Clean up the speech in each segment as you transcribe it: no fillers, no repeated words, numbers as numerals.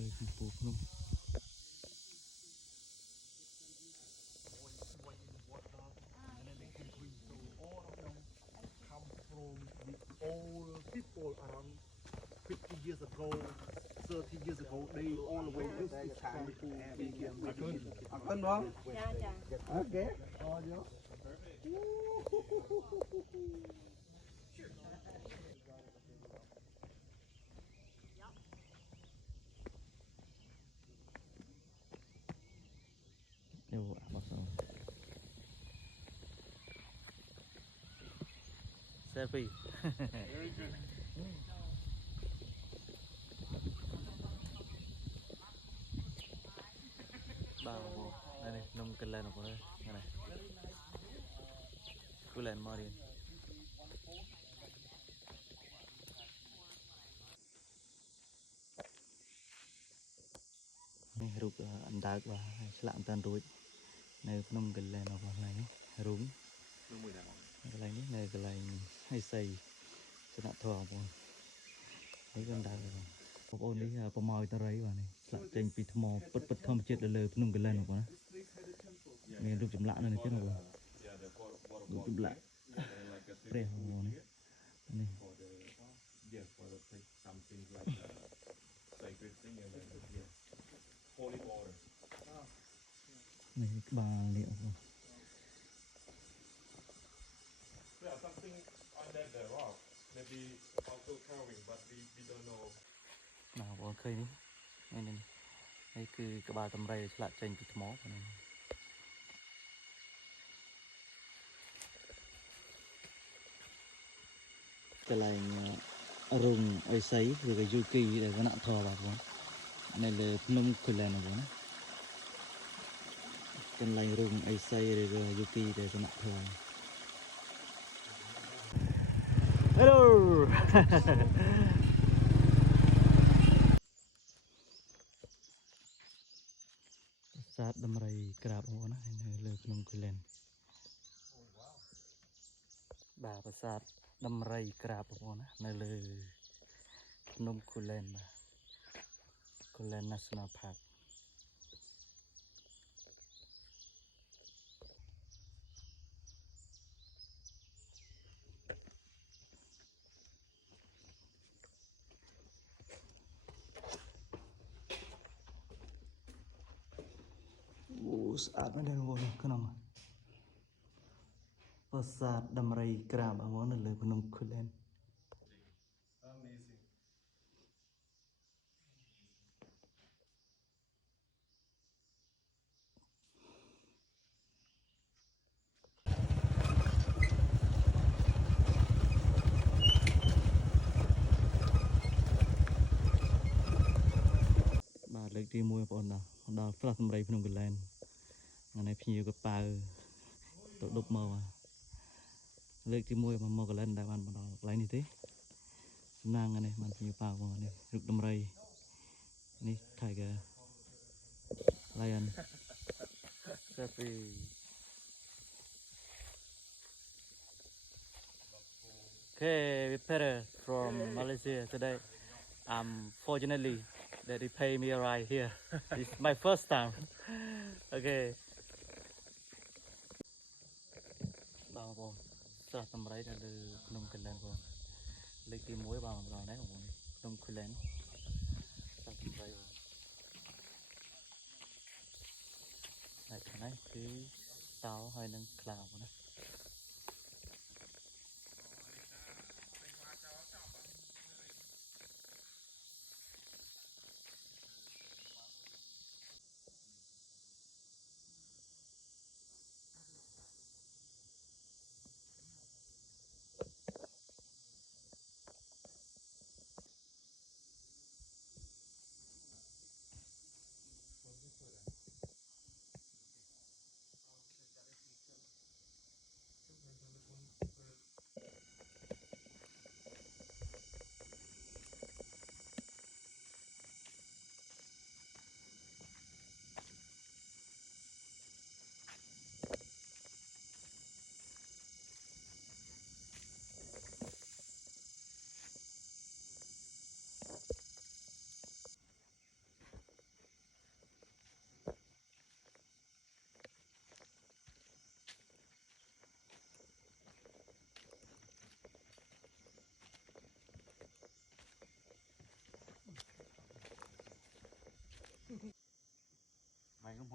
เลยคุณปู่พนมOld people around 50 years ago, 30 years ago, they always used this kind of food. Akan bang? Okay. Oh, yeah. Yo, bác sao? Selfie. Bao đây này, nông cần lên của đây này, cứ lên mà đi. Này rụt anh đào và lạng tan ruồi này nông cần lên của này rúng cái này cái này hay xây sẽ đặt thò của đấy con đào của ôn đi có mồi ta rấy vào này lạng trên bị thò bứt bứt thom chết lời nông cần lên của nó nghe rụt chấm lạng này chết rồi rụt chấm lạng pre hồ này này này bà liệu Yeah, something under the rock, maybe also carving, but we don't know. nào có khơi đi này này đây cứ cái bà tầm rây lại trên bị thò này cái này rừng ấy sấy rồi cái du kỳ để cái nạn thò vào đó này là nông khơi lên này đó cái này rừng ấy sấy rồi cái du kỳ để cái nạn thò hello sát đâm rây crab của nó này là nông khơi lên bà sát đâm rây crab của nó này là nông khơi lên mà Kulen National Park saat nó đang ngồi cái nào mà saat đâm rây crab ở ngón này là nông Kulen Amazing. bà lấy đi mua bọn nào đó phát đâm rây nông Kulen ngày nay nhiều cái bao tổ đục màu à lấy đi mua mà mua cái lần đại ban bọn đó lấy như thế nàng ngày này mình nhiều bao mà này rục đâm rây này thay cái lion selfie okay we better from Malaysia today fortunately that they pay me a ride here it's my first time okay bao bò sao tầm đấy là từ nông kinh lên bò lấy cái muối vào rồi đấy bò nông kinh lên sao tầm đấy bò này cái này cứ tao hơi nâng cào bò này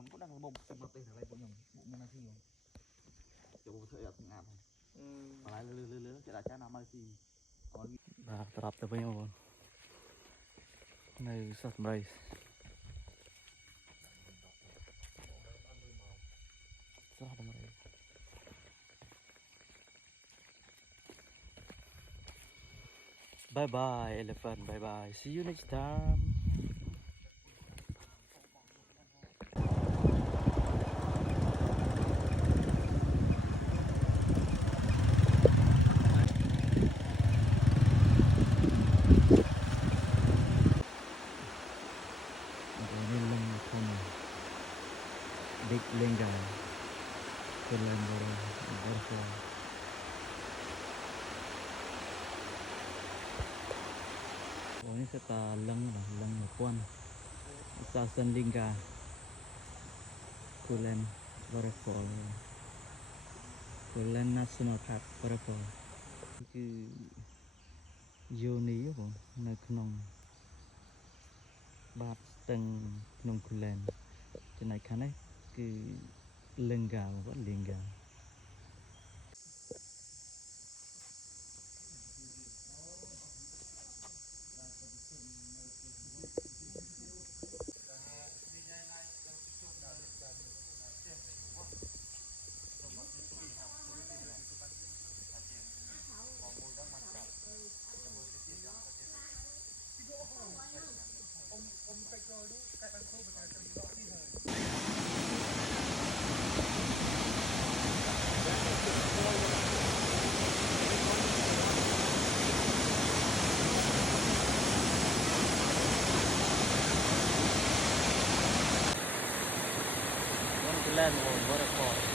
ខ្ញុំក៏ដឹងរបបសុំប្រទេសอะไรពួកខ្ញុំពួកមាននាទីចូលធ្វើអត់ងាប់បន្លែលឺគេដាក់ចានឲ្យស៊ីបាទត្រប់ទៅវិញបងនៅសោះសម្រីសោះសម្រី Bye bye elephant, bye bye, see you next time. Ini leng pun big lengga kelen berflow. Oh, ini serta leng pun Sasan Lingga Kulen Waterfall Kulen National Park Waterfall គឺយោនីបងនៅក្នុងបាតស្ទឹងក្នុង Kulen ចំណែកខាងនេះគឺ Lingga បង Lingga Kulen Waterfall